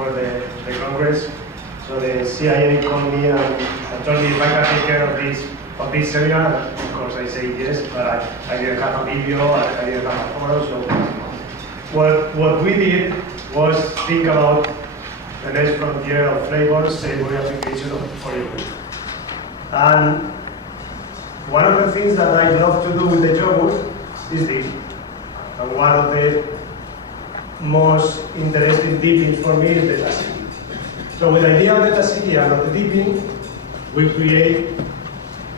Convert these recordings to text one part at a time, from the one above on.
before the Congress. So the CIA called me and told me if I can take care of this seminar. Of course, I say yes, but I didn't have a video, I didn't have a photo. So what we did was think about the next frontier of flavors, savory application for yogurt. And one of the things that I love to do with the yogurt is this. And one of the most interesting dippings for me is the tzatziki. So with the idea of the tzatziki and of the dipping, we create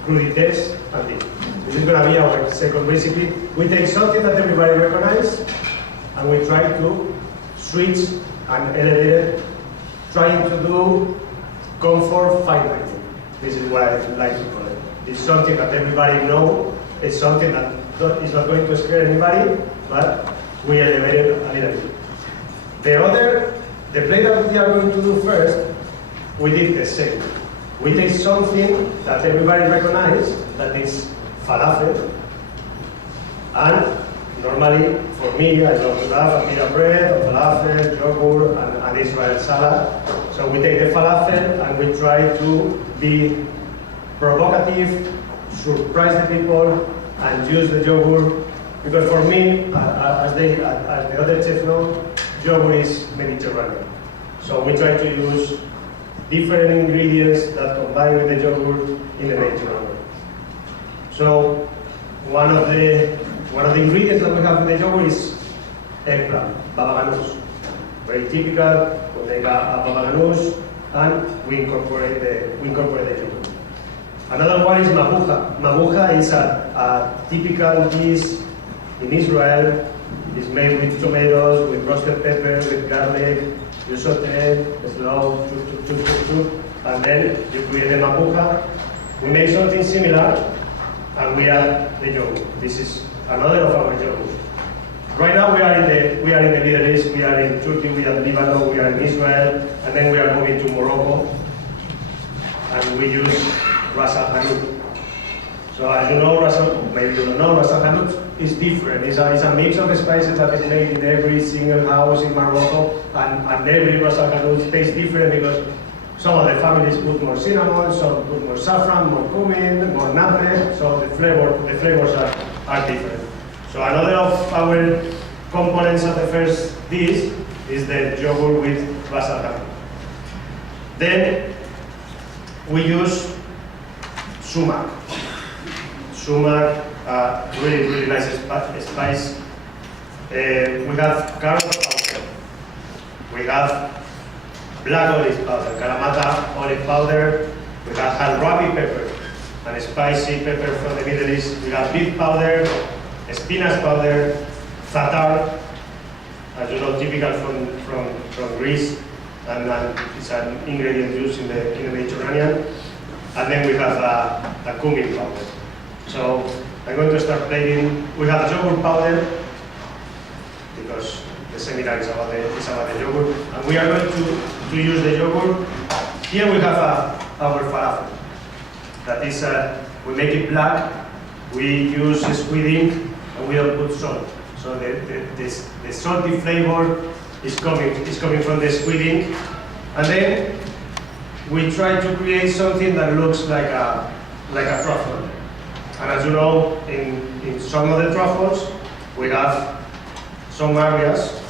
crudités and dip. This is going to be our second recipe. We take something that everybody recognizes, and we try to switch and elevate it, trying to do comfort fine dining. This is what I like to call it. It's something that everybody knows. It's something that is not going to scare anybody, but we elevate it a little bit. The plate that we are going to do first, we did the same. We take something that everybody recognizes, that is falafel. And normally, for me, I love to have a pita bread, a falafel, yogurt, and Israel salad. So we take the falafel and we try to be provocative, surprise the people, and use the yogurt. Because for me, as the other chefs know, yogurt is Mediterranean. So we try to use different ingredients that combine with the yogurt in the Mediterranean. So one of the ingredients that we have in the yogurt is eggplant, baba ganoush. Very typical. We take a baba ganoush and we incorporate the yogurt. Another one is mabucha. Mabucha is a typical dish in Israel. It's made with tomatoes, with roasted pepper, with garlic. You saute, slow, and then you create the mabucha. We make something similar, and we add the yogurt. This is another of our yogurt. Right now we are in the Middle East. We are in Turkey, we are in Lebanon, we are in Israel, and then we are moving to Morocco, and we use ras al hanout. So as you know, maybe you don't know, ras al hanout is different. It's a mix of spices that is made in every single house in Morocco, and every ras al hanout tastes different because some of the families put more cinnamon, some put more saffron, more cumin, more nutmeg. So the flavors are different. So another of our components of the first dish is the yogurt with ras al hanout. Then we use sumac. Sumac, really, really nice spice. We have carrot powder. We have black olive powder, Kalamata olive powder. We have halrabi pepper, and spicy pepper from the Middle East. We have beef powder, spinach powder, za'atar, as you know, typical from Greece, and it's an ingredient used in the Mediterranean. And then we have a cumin powder. So I'm going to start plating. We have yogurt powder, because the seminar is about the yogurt. And we are going to use the yogurt. Here we have our falafel. That is, we make it black. We use squid ink, and we don't put salt. So the salty flavor is coming from the squid ink. And then we try to create something that looks like a truffle. And as you know, in some of the truffles, we have some areas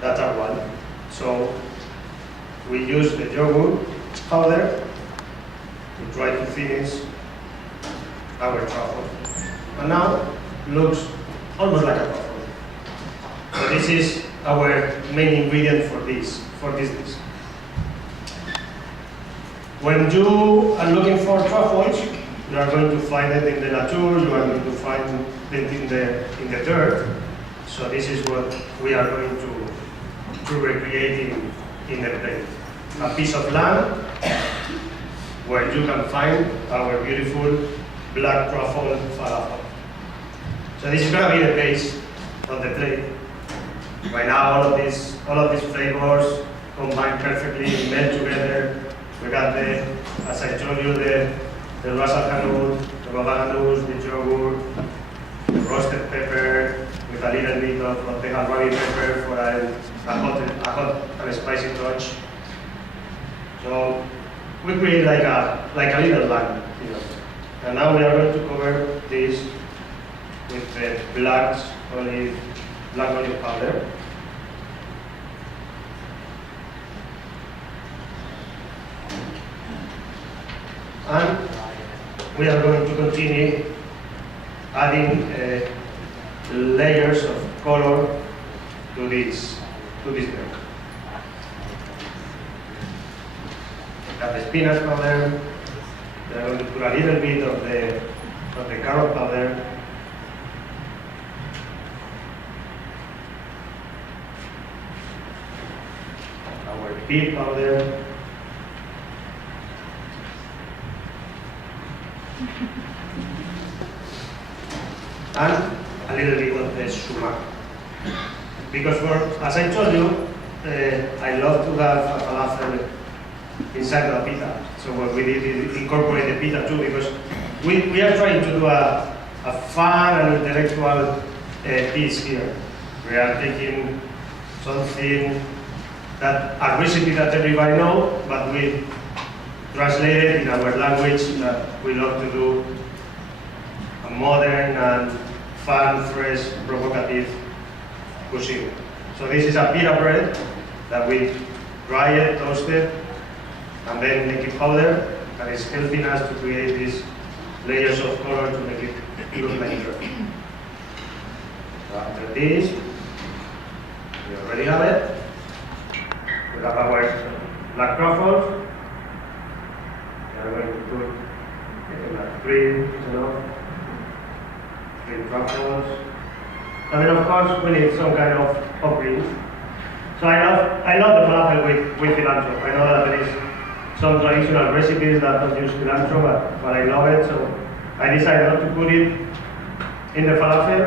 that are wild. So we use the yogurt powder to try to finish our truffle. And now it looks almost like a truffle. So this is our main ingredient for this dish. When you are looking for truffles, you are going to find it in the nature, you are going to find it in the dirt. So this is what we are going to recreate in the plate. A piece of land where you can find our beautiful black truffle falafel. So this is going to be the base of the plate. Right now, all of these flavors combine perfectly, melt together. We got as I told you, the ras al hanout, the baba ganoush, the yogurt, the roasted pepper with a little bit of the halrabi pepper hot and spicy touch. So we create like a little line, you know. And now we are going to cover this with the black olive powder. And we are going to continue adding layers of color to this milk. We have the spinach powder. We are going to put a little bit of the carrot powder. Our pea powder. And a little bit of the sumac. Because as I told you, I love to have a falafel inside the pita. So what we did is incorporate the pita too, because we are trying to do a fun and intellectual piece here. We are taking something a recipe that everybody knows, but we translate it in our language that we love to do, a modern and fun, fresh, provocative cuisine. So this is a pita bread that we dry it, toast it, and then make it powder, that is helping us to create these layers of color to make it look like bread. So after this, we already have it. We have our black truffles. We are going to put like 3 truffles. And then of course we need some kind of greens. So I love the falafel with cilantro. I know that there is some traditional recipes that don't use cilantro, but I love it. So I decided not to put it in the falafel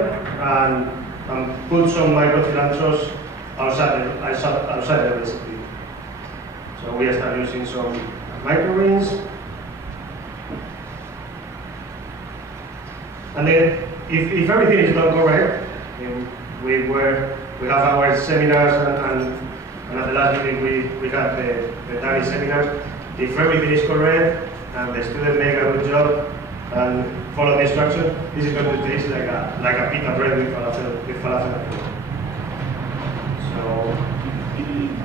and put some micro cilantros outside the recipe. So we start using some microgreens. And then if everything is done correct, we have our seminars and at the last meeting we had the Dani seminar. If everything is correct and the student make a good job and follow the instruction, this is going to taste like a pita bread with falafel. So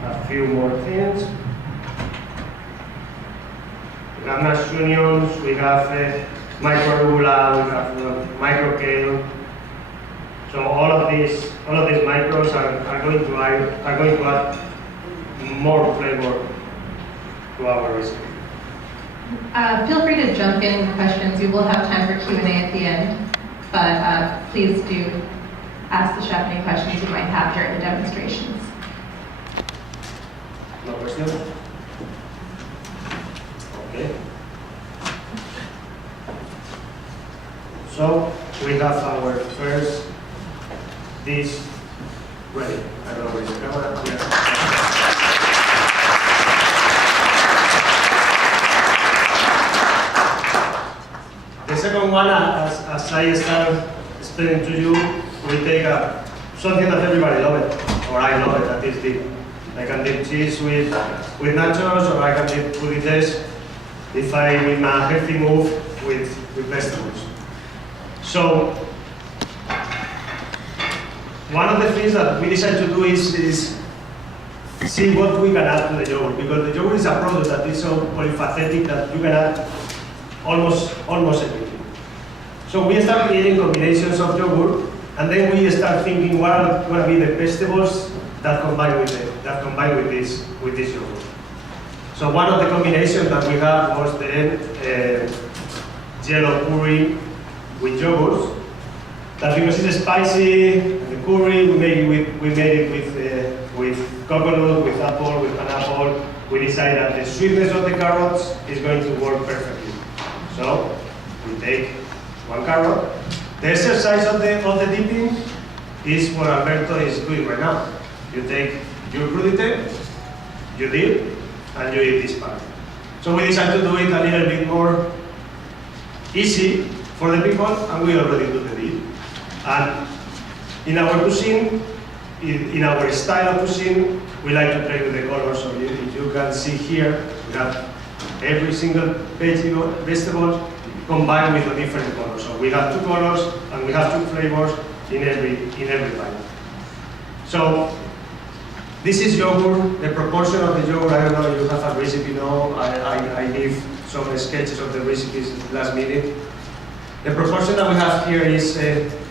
a few more things. We have mashed onions, we have micro arugula, we have micro kale. So all of these micros are going to add more flavor to our recipe. Feel free to jump in with questions. We will have time for Q&A at the end, but please do ask the chef any questions you might have during the demonstrations. No question? Okay. So we have our first dish ready. I don't know where is the camera. The second one, as I start explaining to you, we take something that everybody loves it, or I love it, that is dip. I can dip cheese with nachos, or I can dip purites if I'm in a healthy mood with vegetables. So one of the things that we decided to do is see what we can add to the yogurt, because the yogurt is a product that is so polyphacetic that you can add almost everything. So we start creating combinations of yogurt, and then we start thinking what are going to be the vegetables that combine with this yogurt. So one of the combinations that we had was the yellow curry with yogurt. That because it's spicy, the curry we made it with coconut, with apple, with pineapple. We decided that the sweetness of the carrots is going to work perfectly. So we take one carrot. The exercise of the dipping is what Alberto is doing right now. You take your crudité, you dip, and you eat this part. So we decided to do it a little bit more easy for the people, and we already do the dip. And in our cuisine, in our style of cuisine, we like to play with the colors. So if you can see here, we have every single vegetable combined with a different color. So we have 2 colors and we have 2 flavors in every bite. So this is yogurt. The proportion of the yogurt, I don't know if you have a recipe. No, I give some sketches of the recipes last minute. The proportion that we have here is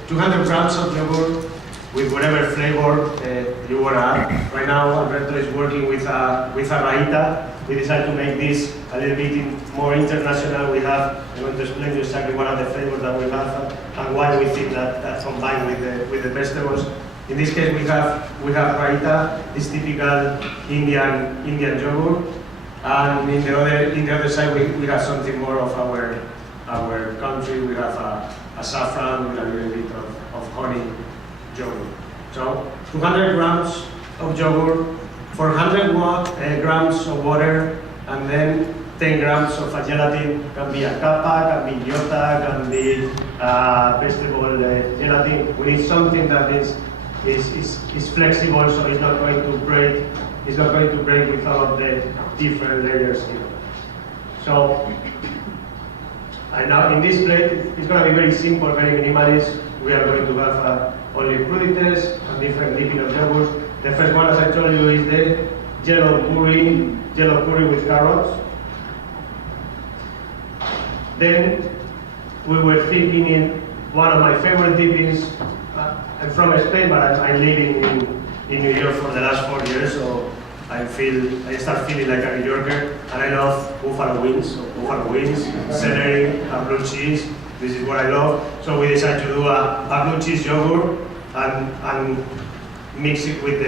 200 grams of yogurt with whatever flavor you want to add. Right now, Alberto is working with a raita. We decided to make this a little bit more international. I'm going to explain to you exactly what are the flavors that we have and why we think that combined with the vegetables. In this case, we have raita, this typical Indian yogurt, and in the other side we have something more of our country. We have a saffron with a little bit of honey yogurt. So 200 grams of yogurt, 400 grams of water, and then 10 grams of a gelatin. Can be a kappa, can be yota, can be vegetable gelatin. We need something that is flexible, so it's not going to break. It's not going to break with all of the different layers here. So, and now in this plate, it's going to be very simple, very minimalist. We are going to have only crudités and different dipping of yogurts. The first one, as I told you, is the yellow curry with carrots. Then we were thinking in one of my favorite dippings. I'm from Spain, but I'm living in New York for the last 4 years, so I start feeling like a New Yorker, and I love buffalo wings, celery, and blue cheese. This is what I love. So we decided to do a blue cheese yogurt and mix it with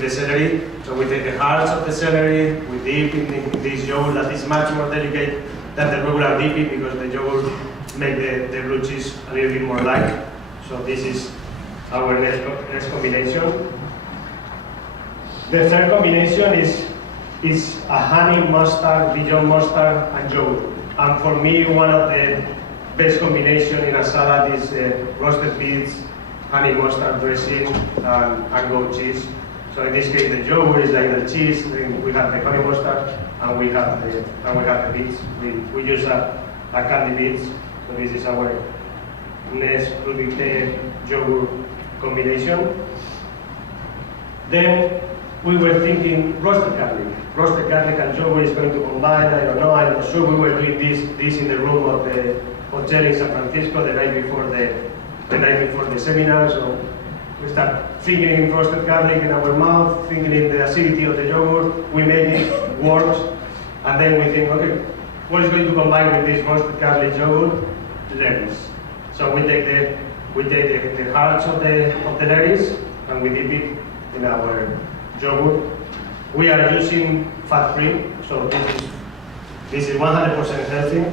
the celery. So we take the hearts of the celery, we dip in this yogurt that is much more delicate than the regular dipping because the yogurt makes the blue cheese a little bit more light. So this is our next combination. The third combination is a honey mustard, Dijon mustard, and yogurt. And for me, one of the best combination in a salad is roasted beets, honey mustard dressing, and goat cheese. So in this case, the yogurt is like the cheese. Then we have the honey mustard, and we have the beets. We use a candy beets. So this is our next crudité yogurt combination. Then we were thinking roasted garlic. Roasted garlic and yogurt is going to combine. I don't know. I'm not sure. We were doing this in the room of the hotel in San Francisco the night before the seminar. So we start thinking in roasted garlic in our mouth, thinking in the acidity of the yogurt. We make it work, and then we think, okay, what is going to combine with this roasted garlic yogurt? Lettuce. So we take the hearts of the lettuce and we dip it in our yogurt. We are using fat-free, so this is 100% healthy.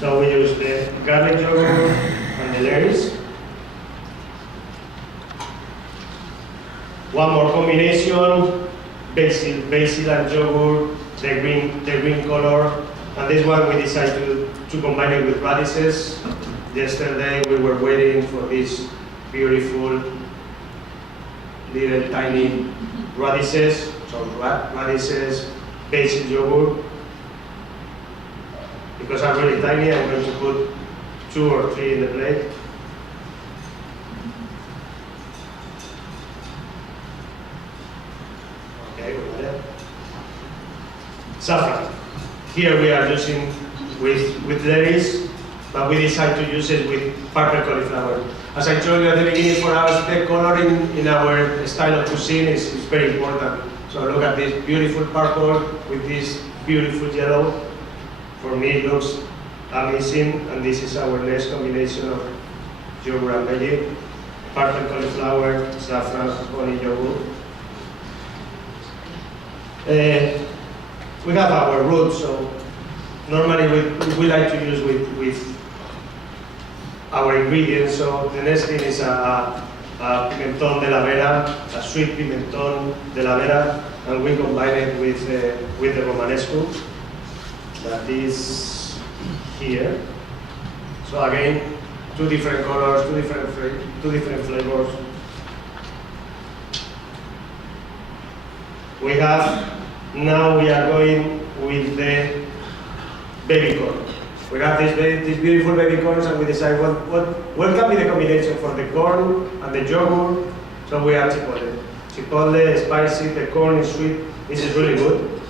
So we use the garlic yogurt and the lettuce. One more combination: basil and yogurt, the green color, and this one we decided to combine it with radishes. Yesterday we were waiting for this beautiful little tiny radishes. So radishes, basil yogurt. Because I'm really tiny, I'm going to put 2 or 3 in the plate. Okay, we got it. Saffron. Here we are using with lettuce, but we decide to use it with purple cauliflower. As I told you at the beginning, for us, the coloring in our style of cuisine is very important. So look at this beautiful purple with this beautiful yellow. For me, it looks amazing, and this is our next combination of yogurt and veggie. Purple cauliflower, saffron, honey yogurt. We have our roots, so normally we like to use with our ingredients. So the next thing is a pimentón de la vera, a sweet pimentón de la vera, and we combine it with the romanesco. That is here. So again, 2 different colors, two different flavors. Now we are going with the baby corn. We have these beautiful baby corns, and we decide what can be the combination for the corn and the yogurt. So we have chipotle. Chipotle is spicy, the corn is sweet. This is really good.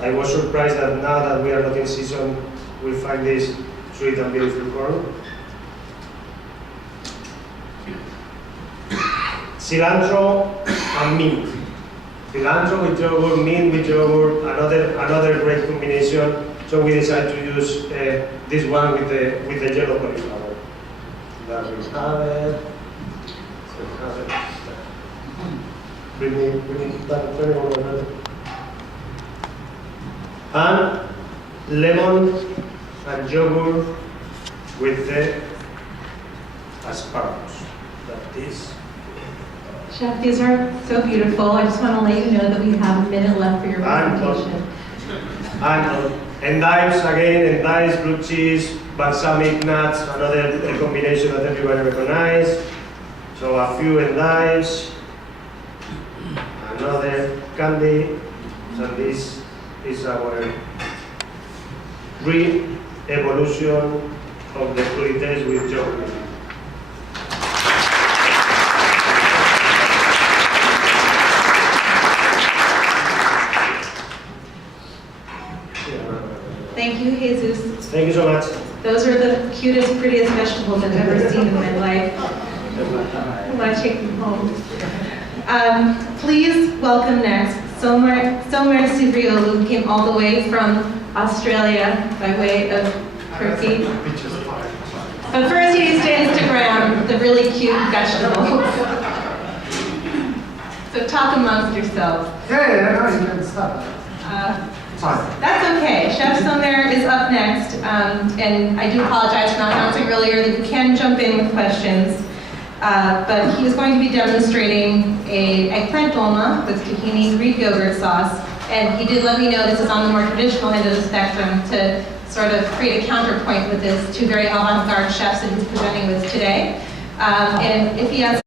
I was surprised that now that we are not in season, we find this sweet and beautiful corn. Cilantro and mint. Cilantro with yogurt, mint with yogurt, another great combination. So we decided to use this one with the yellow cauliflower. That we have it. So we have it. Bring it back, turn it over. And lemon and yogurt with the asparagus. That is. Chef, these are so beautiful. I just want to let you know that we have a minute left for your presentation. And endives again, endives, blue cheese, balsamic nuts, another combination that everybody recognizes. So a few endives, another candy, and this is our re-evolution of the fruités with chocolate. Thank you, Jesus. Thank you so much. Those are the cutest, prettiest vegetables I've ever seen in my life. I want to take them home. Please welcome next Somer Sivrio, who came all the way from Australia by way of Turkey. But first he needs to Instagram the really cute vegetables. So talk amongst yourselves. Yeah, no, you can stop. Fine. That's okay. Chef Somer is up next, and I do apologize for not announcing earlier that you can jump in with questions. But he is going to be demonstrating a eggplant dolma with tahini Greek yogurt sauce, and he did let me know this is on the more traditional end of the spectrum to sort of create a counterpoint with his two very avant-garde chefs that he's presenting with today. And if he has